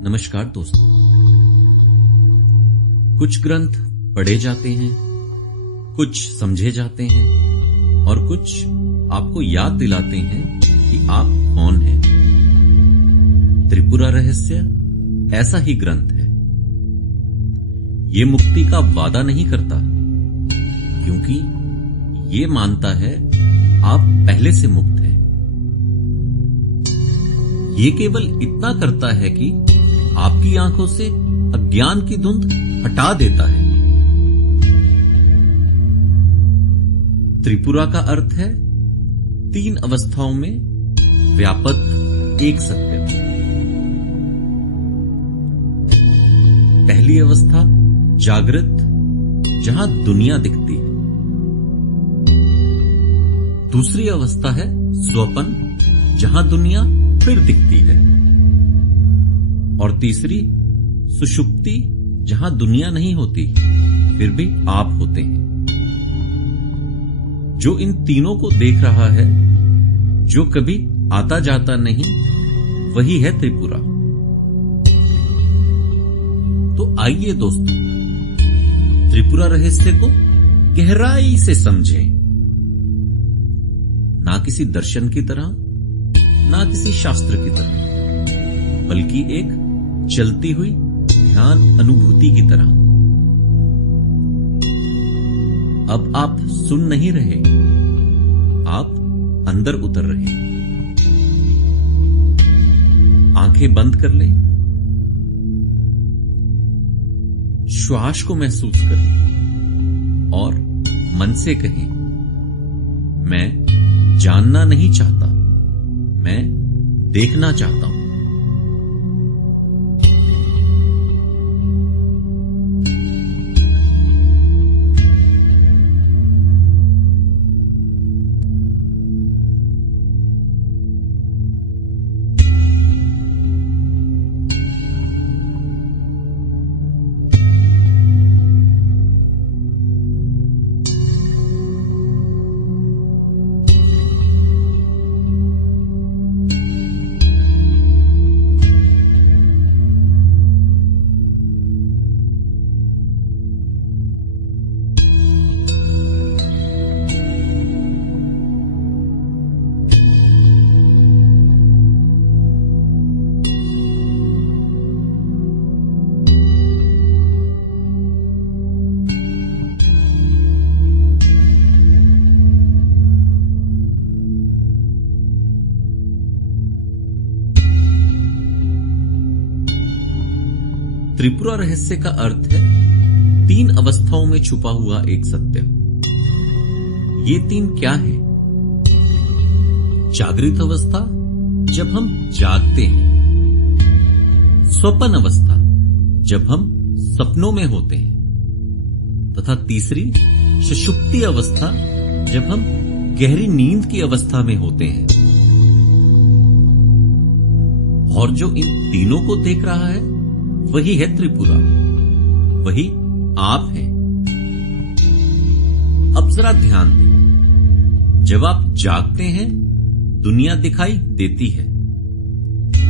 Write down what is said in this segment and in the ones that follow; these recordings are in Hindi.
नमस्कार दोस्तों। कुछ ग्रंथ पढ़े जाते हैं, कुछ समझे जाते हैं और कुछ आपको याद दिलाते हैं कि आप कौन हैं। त्रिपुरा रहस्य ऐसा ही ग्रंथ है। ये मुक्ति का वादा नहीं करता, क्योंकि ये मानता है आप पहले से मुक्त हैं। ये केवल इतना करता है कि आपकी आंखों से अज्ञान की धुंध हटा देता है। त्रिपुरा का अर्थ है 3 अवस्थाओं में व्यापक एक सत्य। पहली अवस्था जागृत, जहां दुनिया दिखती है। दूसरी अवस्था है स्वपन, जहां दुनिया फिर दिखती है। और तीसरी सुषुप्ति, जहां दुनिया नहीं होती फिर भी आप होते हैं। जो इन तीनों को देख रहा है, जो कभी आता जाता नहीं, वही है त्रिपुरा। तो आइए दोस्तों, त्रिपुरा रहस्य को गहराई से समझें। ना किसी दर्शन की तरह, ना किसी शास्त्र की तरह, बल्कि एक चलती हुई ध्यान अनुभूति की तरह। अब आप सुन नहीं रहे, आप अंदर उतर रहे। आंखें बंद कर लें, श्वास को महसूस करें और मन से कहें, मैं जानना नहीं चाहता, मैं देखना चाहता हूं। त्रिपुरा रहस्य का अर्थ है 3 अवस्थाओं में छुपा हुआ एक सत्य। ये 3 क्या है? जागृत अवस्था, जब हम जागते हैं। स्वप्न अवस्था, जब हम सपनों में होते हैं। तथा तीसरी सुषुप्ति अवस्था, जब हम गहरी नींद की अवस्था में होते हैं। और जो इन तीनों को देख रहा है, वही है त्रिपुरा, वही आप हैं। अब जरा ध्यान दें। जब आप जागते हैं, दुनिया दिखाई देती है।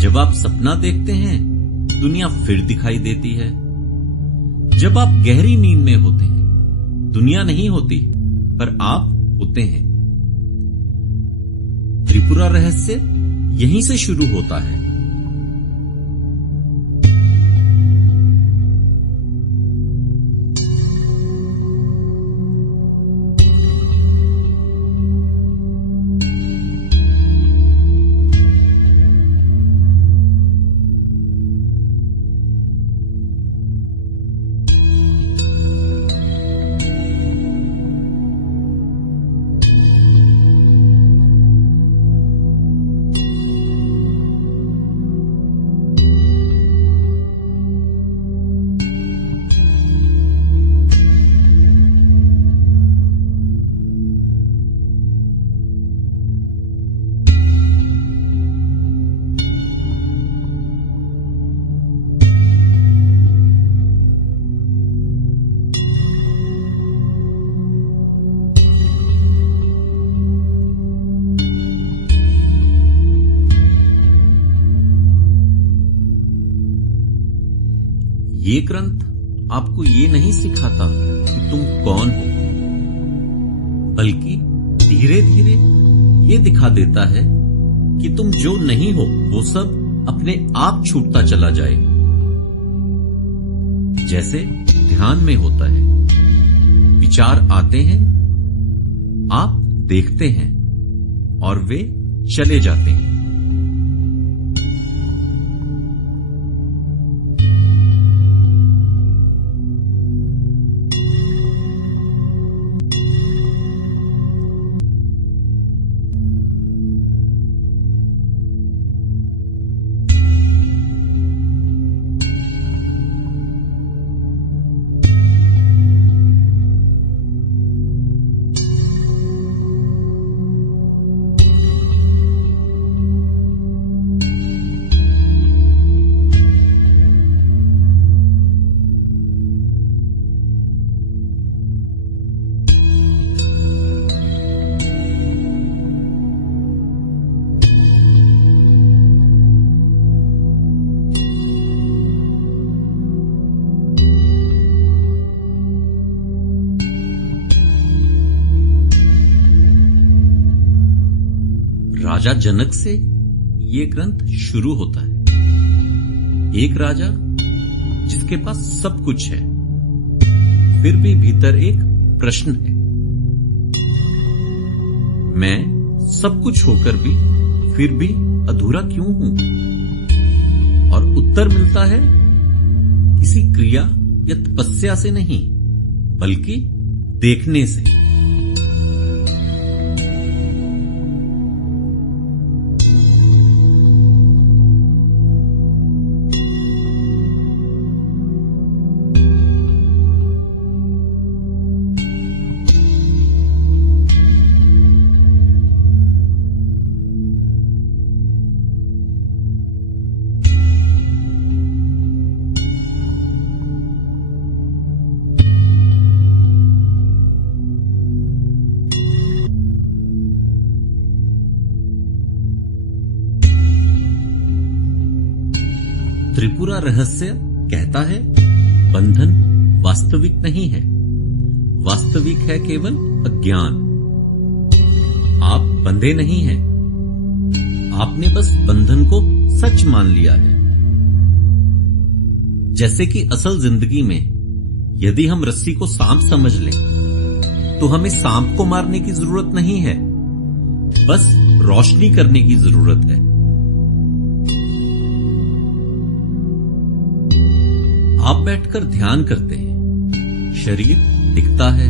जब आप सपना देखते हैं, दुनिया फिर दिखाई देती है। जब आप गहरी नींद में होते हैं, दुनिया नहीं होती, पर आप होते हैं। त्रिपुरा रहस्य यहीं से शुरू होता है। ये ग्रंथ आपको ये नहीं सिखाता कि तुम कौन हो, बल्कि धीरे धीरे ये दिखा देता है कि तुम जो नहीं हो वो सब अपने आप छूटता चला जाए। जैसे ध्यान में होता है, विचार आते हैं, आप देखते हैं और वे चले जाते हैं। राजा जनक से ये ग्रंथ शुरू होता है। एक राजा जिसके पास सब कुछ है, फिर भी भीतर एक प्रश्न है। मैं सब कुछ होकर भी फिर भी अधूरा क्यों हूं? और उत्तर मिलता है किसी क्रिया या तपस्या से नहीं, बल्कि देखने से। त्रिपुरा रहस्य कहता है, बंधन वास्तविक नहीं है, वास्तविक है केवल अज्ञान। आप बंधे नहीं हैं, आपने बस बंधन को सच मान लिया है। जैसे कि असल जिंदगी में यदि हम रस्सी को सांप समझ लें, तो हमें सांप को मारने की जरूरत नहीं है, बस रोशनी करने की जरूरत है। आप बैठकर ध्यान करते हैं, शरीर दिखता है,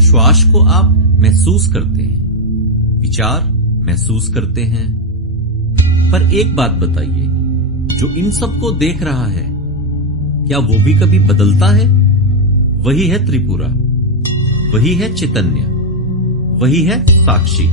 श्वास को आप महसूस करते हैं, विचार महसूस करते हैं। पर एक बात बताइए, जो इन सब को देख रहा है, क्या वो भी कभी बदलता है? वही है त्रिपुरा, वही है चैतन्य, वही है साक्षी।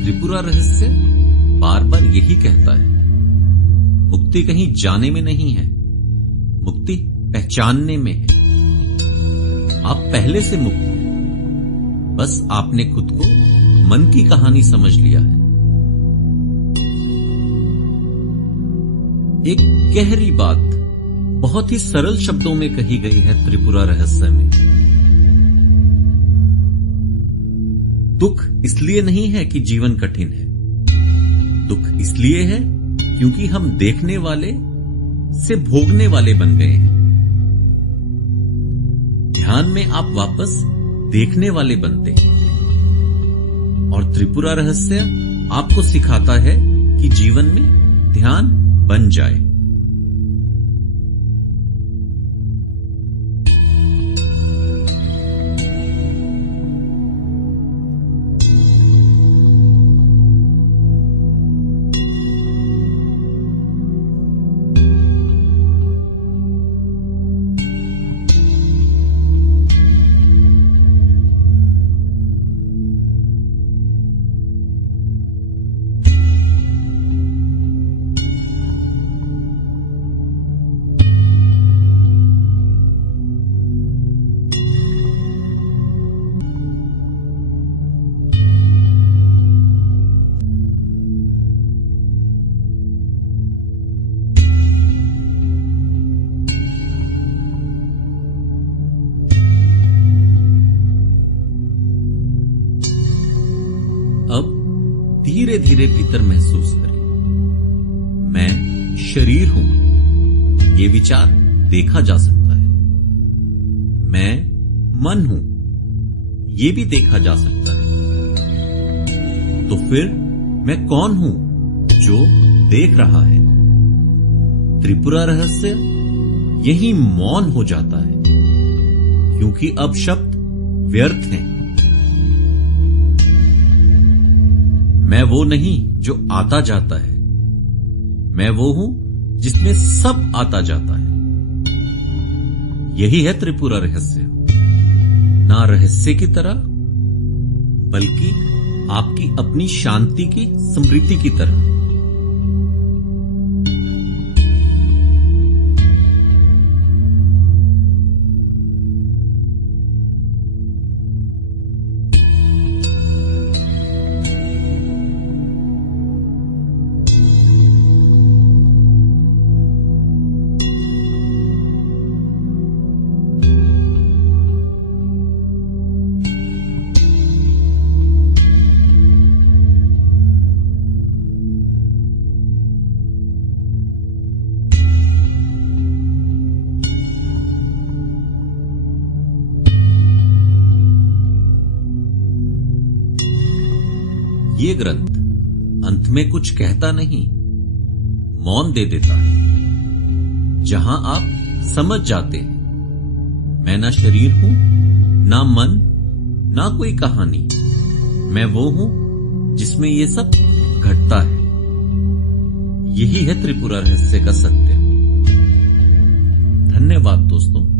त्रिपुरा रहस्य बार बार यही कहता है, मुक्ति कहीं जाने में नहीं है, मुक्ति पहचानने में है। आप पहले से मुक्त हैं, बस आपने खुद को मन की कहानी समझ लिया है। एक गहरी बात बहुत ही सरल शब्दों में कही गई है त्रिपुरा रहस्य में। दुख इसलिए नहीं है कि जीवन कठिन है, दुख इसलिए है क्योंकि हम देखने वाले से भोगने वाले बन गए हैं। ध्यान में आप वापस देखने वाले बनते हैं, और त्रिपुरा रहस्य आपको सिखाता है कि जीवन में ध्यान बन जाए। अब धीरे धीरे भीतर महसूस करें, मैं शरीर हूं, ये विचार देखा जा सकता है। मैं मन हूं, ये भी देखा जा सकता है। तो फिर मैं कौन हूं जो देख रहा है? त्रिपुरा रहस्य यही मौन हो जाता है, क्योंकि अब शब्द व्यर्थ हैं। मैं वो नहीं जो आता जाता है, मैं वो हूं जिसमें सब आता जाता है। यही है त्रिपुरा रहस्य, ना रहस्य की तरह बल्कि आपकी अपनी शांति की स्मृति की तरह। ये ग्रंथ अंत में कुछ कहता नहीं, मौन दे देता है, जहां आप समझ जाते हैं मैं ना शरीर हूं, ना मन, ना कोई कहानी। मैं वो हूं जिसमें ये सब घटता है। यही है त्रिपुरा रहस्य का सत्य। धन्यवाद दोस्तों।